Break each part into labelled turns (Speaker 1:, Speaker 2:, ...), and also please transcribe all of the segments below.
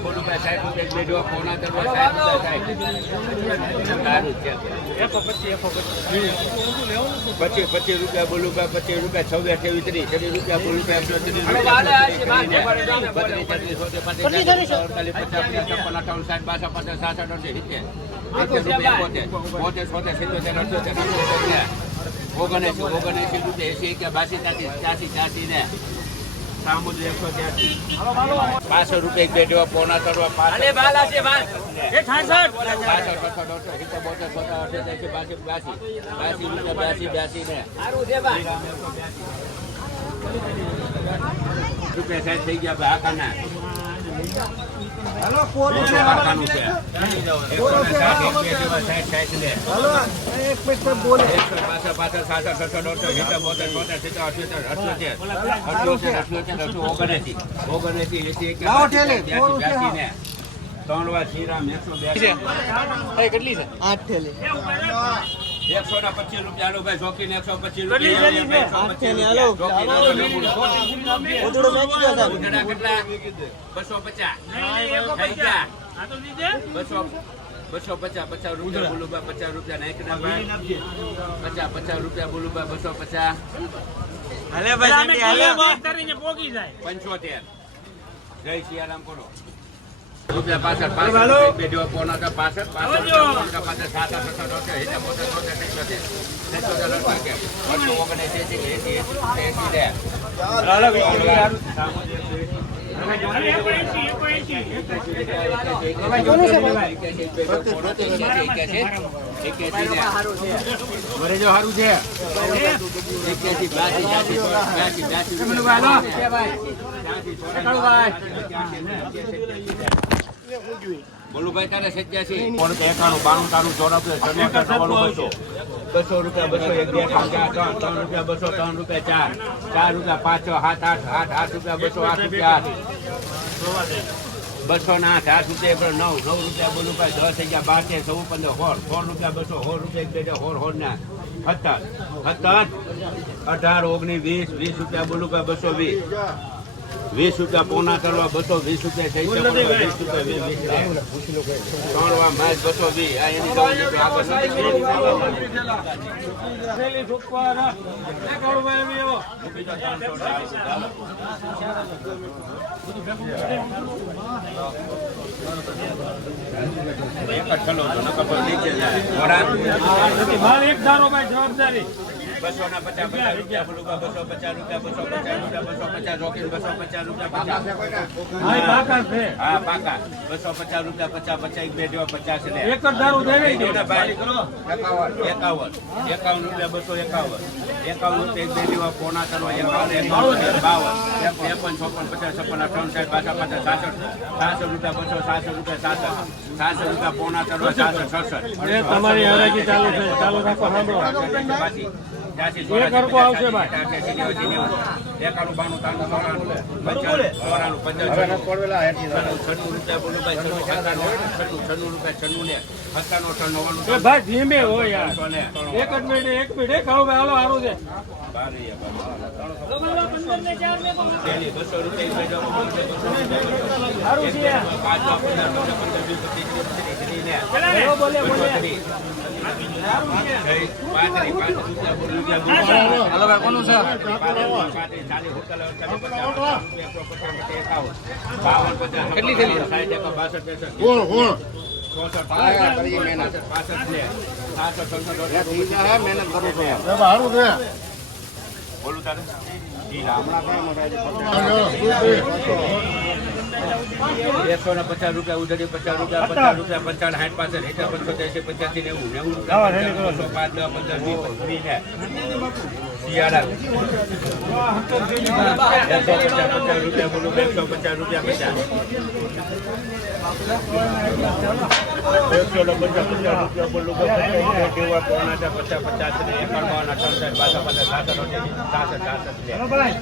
Speaker 1: રૂપિયા બોલું ભાઈ સાહેબ રૂપિયા બે ડોવા પોણા કરવા સાહેબ પચીસ પચીસ રૂપિયા બોલું ભાઈ પચીસ રૂપિયા છવ્વીસ અઠ્યાવીસ ત્રીસ છવ્વીસ રૂપિયા બોલું ભાઈ એકસો ત્રીસ રૂપિયા એસી કે બાસી ચાસી ચાસી ને પાસઠ રૂપિયા એક બે ડેવા પોણા બાસી રૂપિયા બ્યાસી બ્યાસી ને. રૂપિયા સાઈડ થઈ ગયા ભાઈ ત્રણ વાર શ્રીરામ એકસો બે
Speaker 2: કેટલી છે?
Speaker 3: આઠ થેલી
Speaker 1: એકસો ના પચીસ રૂપિયા. ભાઈ એકસો પચીસ
Speaker 2: કેટલા
Speaker 1: બસો પચાસ. બસો બસો પચાસ પચાસ રૂપિયા બોલુબા પચાસ રૂપિયા નાખ ના ભાઈ. પચાસ પચાસ રૂપિયા બોલુબા બસો પચાસ. પંચોતેર. જય સિયારામ કરો રૂપિયા પાસઠ પાસઠ બે સાત આઠ બસો એસી એસી એસી એસી સારું છે એક્યાસી બોલુભાઈ તારે કોણ કે એકાણું બાણું તારું ચોરાણું બસો. બસો રૂપિયા બસો એક બે ત્રણ ચાર ત્રણ ત્રણ રૂપિયા બસો ત્રણ રૂપિયા ચાર. ચાર રૂપિયા પાંચ છ સાત આઠ આઠ આઠ રૂપિયા બસો આઠ રૂપિયા આઠ. બસો ના આઠ આઠ રૂપિયા નવ નવ રૂપિયા બોલું ભાઈ દસ થઈ ગયા બાર છે સૌ પંદર હોર હોર રૂપિયા બસો હોર રૂપિયા એક બે હોર હોર ના. સત્તર. સત્તર. અઢાર ઓગણીસ વીસ વીસ રૂપિયા બોલું ભાઈ બસો વીસ. વીસ રૂપિયા પોના કરવા બસો વીસ રૂપિયા થઈ વીસ રૂપિયા વીસ બસો વીસ. આ એની જવું છે તો આગળ નથી. બીજો ત્રણસો ચાલીસ રૂપિયા. એક જ ચલો તો બસો ના પચાસ પચાસ રૂપિયા બોલું બસો પચાસ રૂપિયા બસો પચાસ રૂપિયા બસો પચાસ રોકીને બસો પચાસ રૂપિયા પચાસ હા પાકા બસો પચાસ રૂપિયા પચાસ પચાસ એક બે જેવા પચાસ ને. એકાવન એકાવન રૂપિયા બસો એકાવન એકાવન એક બે જેવા પોણા કરવા એકાવન એકાવન બાવન ત્રેપન ચોપન પચાસ છપ્પન અઠાવન સાઠ પાછા પાછા સાસઠ સાસઠ રૂપિયા બસો સાસઠ રૂપિયા સાસઠ સાસઠ રૂપિયા પોણા કરવા સાસઠ સડસઠ
Speaker 2: એ તમારી હરાજી ચાલુ છે ચાલુ રાખો સાંભળો
Speaker 1: એક
Speaker 2: આવશે ભાઈ.
Speaker 1: ભાઈ
Speaker 2: ભાઈ ધીમે હોય એક જ મિનિટ એક મિનિટ. ભાઈ હાલો સારું છે. કોનું છે
Speaker 1: કેટલી એકા બાસઠ પાસઠ સડસઠ મહેનત કરું છે બોલું તારે? એકસો ને પચાસ રૂપિયા ઉધડી પચાસ રૂપિયા પચાસ રૂપિયા પચાસ સાઠ પાસઠ હેઠળ પંચોતેર પચાસી નેવું નેવું રૂપિયા પાંચ દસ પંદર વીસ વીસ શિયાળા. એકસો પચાસ પચાસ રૂપિયા બોલું એકસો પચાસ રૂપિયા પચાસ. એકસો પચાસ ને એકાણું બાવન અઠાવન બાસઠ પચાસ સાસઠ સાસઠ સાસઠ
Speaker 2: ભાઈ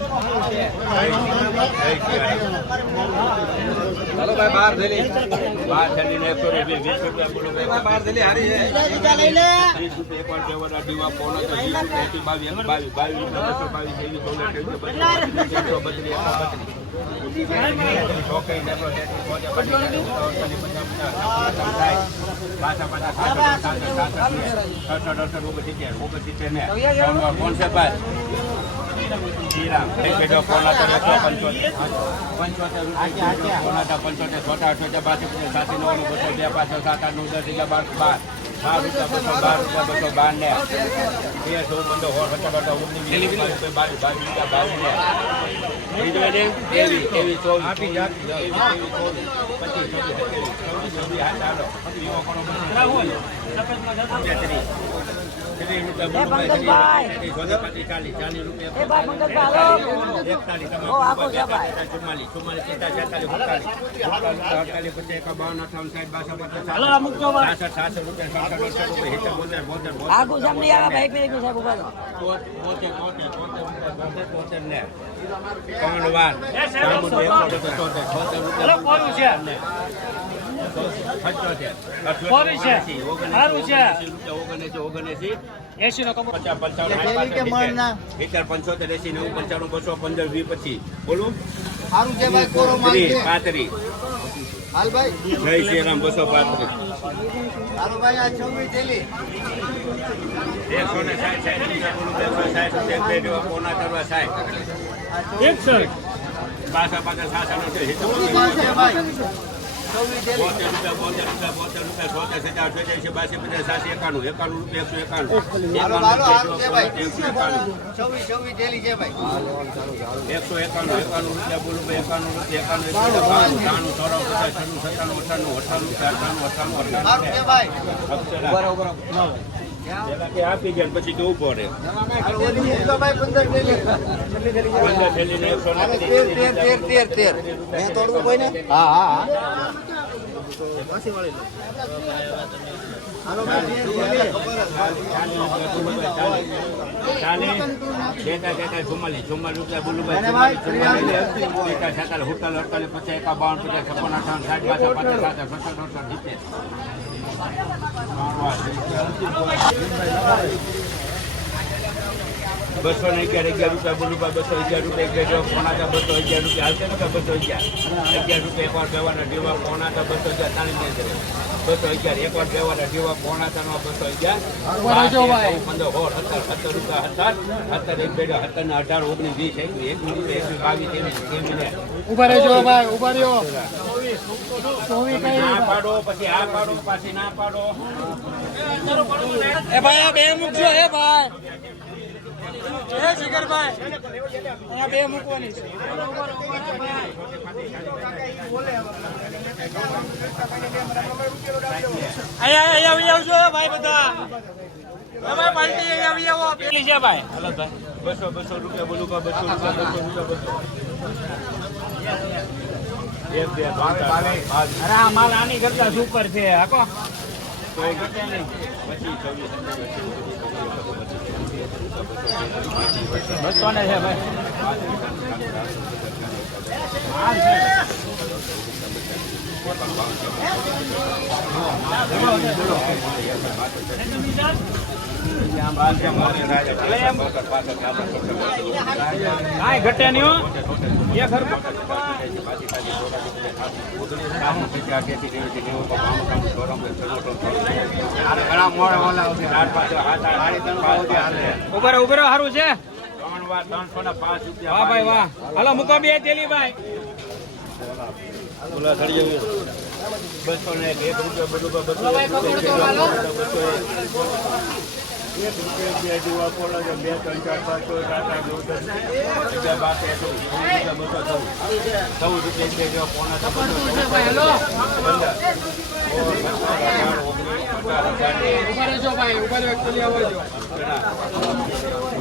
Speaker 1: એકસો ને વીસ વીસ રૂપિયા બોલું
Speaker 2: બાર થેલી હારી છે
Speaker 1: ત્રીસ રૂપિયા એક વાર કેવાના દીવા પોણા તો વીસ કોણ છે ભાઈ? પંચોતેર. છોટા અઠ્યોતેર, બાસી, સાસી, નવ્વાણું, બસો, બે, પાછળ, સાત, આઠ, નવ, દસ, અગિયાર, બાર, બાર. બાર રૂપિયા, બસો, બાર રૂપિયા, બસો, બાર ને. બે, ઓગણીસ, વીસ, બાવીસ રૂપિયા, બાવીસ, બાવીસ રૂપિયા, બાવીસ ને. ભાઈ,
Speaker 3: આગુ સામે આવે બાઈક મેં સાહેબ
Speaker 1: ઊભા પંચોતેર, એંસી, નેવું, પંચાણું, બસો, પંદર, વી પચીસ. બોલું?
Speaker 2: સારું
Speaker 1: જય શ્રી રામ, બસો
Speaker 2: થેલી
Speaker 1: એકસો ને સાઠ, સાઠ રૂપિયા, બોલું, બેસો, સાઠ પોણા કરવા, પાછા, પાછા, સાસી, એકાણું, એકાણું રૂપિયા, એકસો એકાણું. એકાણું
Speaker 2: હાલો સારું છે
Speaker 1: એકસો એકાણું. એકાણું, એકાણું રૂપિયા, બોલું એકાણું રૂપિયા, એકાણું, ત્રાણું, ચોરાણું, પચાસ, સત્તાણું, અઠ્ઠાણું, અઠ્ઠાણું, અઠ્ઠાણું, અઠ્ઠાણું,
Speaker 2: સારું
Speaker 1: કે આપી ગયા પછી તો ઊભો રહે.
Speaker 2: તોડવું કોઈ ને? હા હા.
Speaker 1: દેતા દેતા ચુમ્માલીસ ચુમ્માલીસ રૂપિયા બોલુભાઈ
Speaker 2: ભાઈ,
Speaker 1: ચુમ્માલીસ દેતા હોટલ અડતાલીસ પચાસ એકા બાવન પચાસ છપ્પન અઠાવન સાઠ પાછા પચાસ સાત સત્તર. બસો ને અગિયાર અગિયાર રૂપિયા બોલુભાઈ બસો અગિયાર રૂપિયા જેવા હતા બસો અગિયાર રૂપિયા. હાલશે ને કે બસો અગિયાર? અગિયાર રૂપિયા એકવાર બેવાના ડેવા પોણા હતા બસો અગિયાર તાણી કરે બસો અગિયાર એકવાર બેવાના ડેવા હતા બસો અગિયાર. એક, પંદર હોળ સત્તર સત્તર રૂપિયા સત્તર. સત્તર એક બેડો સત્તર ને અઢાર ઓગણીસ વીસ એક એકવીસ રૂપિયા એકવીસ બાવીસ ત્રેવીસ ત્રેવીસ ને
Speaker 4: ઊભા રહેજો ભાઈ ઊભા રહ્યો.
Speaker 1: ના પાડો પછી આ પાડો પાછી ના પાડો.
Speaker 3: એ ભાઈ આ બે મૂકજો હે ભાઈ. શિખરભાઈ અહીંયા બે મૂકવાની છે. અહીંયા અહીંયા આવી આવજો ભાઈ બધા. અહીંયા આવી આવો. પેલી છે ભાઈ. હલો ભાઈ.
Speaker 1: બસો બસો રૂપિયા બોલું બસો રૂપિયા બસો રૂપિયા બસો
Speaker 3: અરે આ માલ આની કરતા સુપર છે. આખો
Speaker 1: કોઈ ઘટે નહીં પચીસ છવ્વીસ સત્યાવીસ
Speaker 3: બસો ને છે ભાઈ. કાંઈ ઘટે નહીં હો. એક હરખું
Speaker 1: ઘણા મોડા મોડા ચાર પાંચ હાથ આઠ
Speaker 3: ઊભા રહો ઊભા રહો સારું છે.
Speaker 1: ત્રણ વાર ત્રણસો ને પાંચ રૂપિયા
Speaker 3: વાહ ભાઈ વાહ. હલો મૂકો બે તેલી ભાઈ.
Speaker 1: બસો ને એક રૂપિયા બધું બસો એક બે છે બે ત્રણ ચાર પાંચ છ સાત આઠ નવ દસ અગિયાર બાર તેર બસો ચૌદ ચૌદ રૂપિયા બે દીવા પોણા તો બસો ચૌદ પંદર સોળ, સત્તર, અઢાર, ઓગણીસ, અઢાર, અઢાર,
Speaker 4: ઊભા રહેજો ભાઈ ઊભા રહ્યો એકચુઅલી આવજો
Speaker 1: કેટલામાં ઊંચું થાય ભાઈ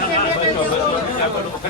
Speaker 1: લખવું કોને મેં લઈ ગયા લખવાનો મોરારી કરો મોરારી કરો આના એકસો ને એકસો એક્યાસી એક્યાસી રૂપિયા બોલું તો એક્યાસી રૂપિયા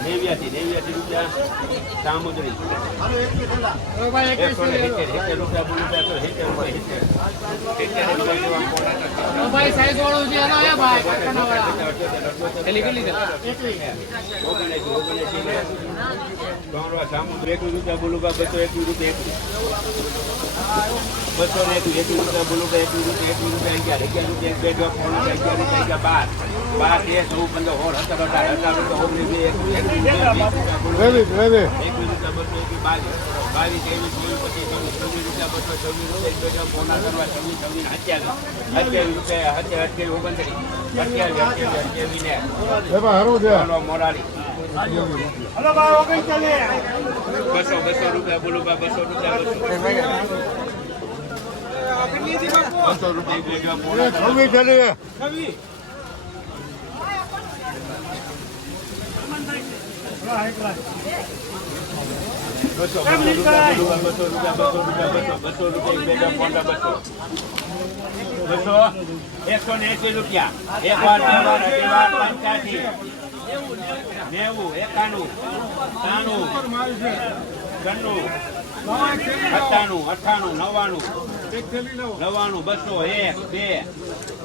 Speaker 1: નેવ્યાસી નેવ્યાસી રૂપિયા સામુદ્રી એકસો ને સિત્તેર રૂપિયા બોલું તો સિત્તેર રૂપિયા સિત્તેર સિત્તેર રૂપિયા ત્રણ વાર એકવીસ રૂપિયા બોલું બસો એકવીસ રૂપિયા એકવીસ બસો ને એકવીસ એકવીસ રૂપિયા બોલું એકવીસ રૂપિયા એકવીસ રૂપિયા અગિયાર અગિયાર રૂપિયા બે જો ત્રણ અગિયાર રૂપિયા અગિયાર બાર બાર તેર ચૌદ પંદર સોળ સત્તર અઢાર અઢાર રૂપિયા ઓગણીસ એકવીસ રૂપિયા બસો એકવીસ બાવીસ બાવીસ ત્રેવીસ ચોવીસ પચીસ રૂપિયા બસો છવ્વીસ રૂપિયા એક ફોના કરવા છવ્વીસ છવ્વીસ અઠ્યાવીસ અઠ્યાવીસ રૂપિયા અઠ્યાવીસ ઓગણત્રીસ અઠ્યાવીસ અઠ્યાવીસ અઠ્યાવીસ ને મોરારી બસો બસો રૂપિયા બોલો બા બસો રૂપિયા બસો રૂપિયા. બસો રૂપિયા બસો રૂપિયા બસો રૂપિયા બસો રૂપિયા બસો એકસો ને એસી રૂપિયા. એક વાર બે વાર વાર પંચ્યાસી. નેવું, એકાણું ત્રાણું ત્રણું સત્તાણું, અઠ્ઠાણું, નવ્વાણું નવ્વાણું, બસો એક, બે,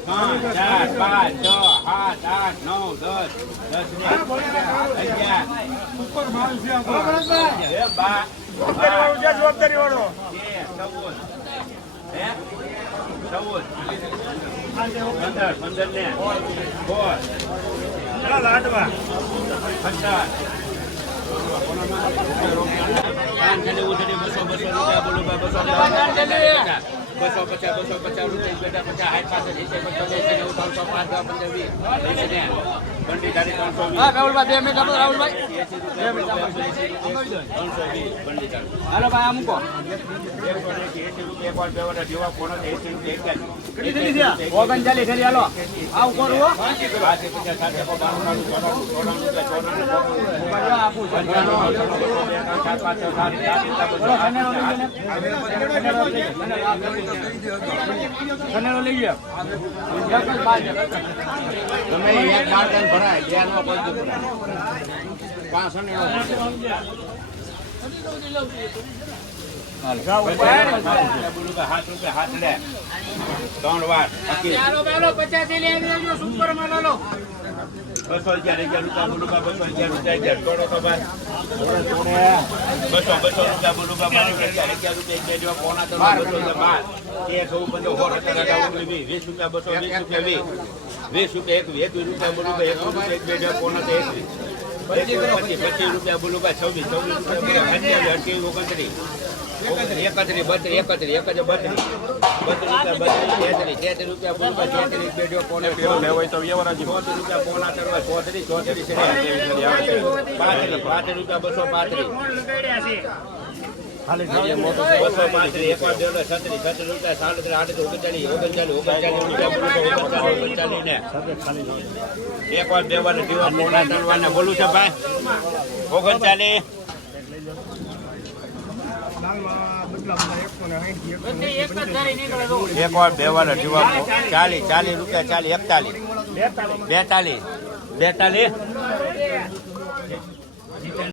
Speaker 1: ત્રણ, ચાર, પાંચ, છ, સાત, આઠ, નવ, દસ દસ, અગિયાર બાર
Speaker 3: જવાબદારી વાળો
Speaker 1: બે ચૌદ, હે? બસો બસો બસો પચાસ બસો પચાસ રૂપિયા બેટા પચાસ હાથ પાસે નીચે પચાસ પાંચ પંદર વીસ
Speaker 2: રાહુલભાઈ બે મિનિટ આપો રાહુલભાઈ.
Speaker 1: બંડી તારી
Speaker 2: હાલો ભાઈ આ મૂકો.
Speaker 1: બે
Speaker 2: ઓગણચાલીસ હાલો. આવું કરું આપું લઈ ગયા
Speaker 1: તમે ભરાય બે નો ભરાય. પાંચ અને હાથ રૂપિયા હાથ લે. ત્રણ વાર બસો અગિયાર અગિયાર રૂપિયા બોલુકા બસો અગિયાર રૂપિયા અગિયાર. તોડો તો બસ બસો બસો રૂપિયા બોલુકા બાર અગિયાર અગિયાર રૂપિયા અગિયાર જેવા પોણા તો બસો રૂપિયા. બાર. તેર ચૌદ પંદર ઓગણીસ વીસ વીસ રૂપિયા બસો વીસ રૂપિયા વીસ. વીસ રૂપિયા એકવીસ એકવીસ રૂપિયા એકવીસ રૂપિયા એક બે હજાર પોણા તો એકવીસ પચીસ પચીસ રૂપિયા બોલુકા છવ્વીસ છવ્વીસ રૂપિયા અઠ્યાવીસ અઠ્યાવીસ ઓગણત્રીસ. એકત્રીસ. બત્રીસ એકત્રીસ એક હજાર બત્રીસ. બત્રીસ રૂપિયા બત્રીસ તેત્રીસ. તેત્રીસ રૂપિયા બોલુકા તેત્રીસ બે હજાર પોણા ચોત્રીસ રૂપિયા પોણા કરવા ચોત્રીસ ચોત્રીસ. પાંત્રીસ પાંત્રીસ. રૂપિયા બસો પાંત્રીસ. એક વાર બે વાર બોલું છે ભાઈ. ઓગણચાલીસ. એક વાર બે વાર દીવા ચાલીસ ચાલીસ રૂપિયા ચાલીસ એકતાલીસ. બેતાલીસ. બેતાલીસ.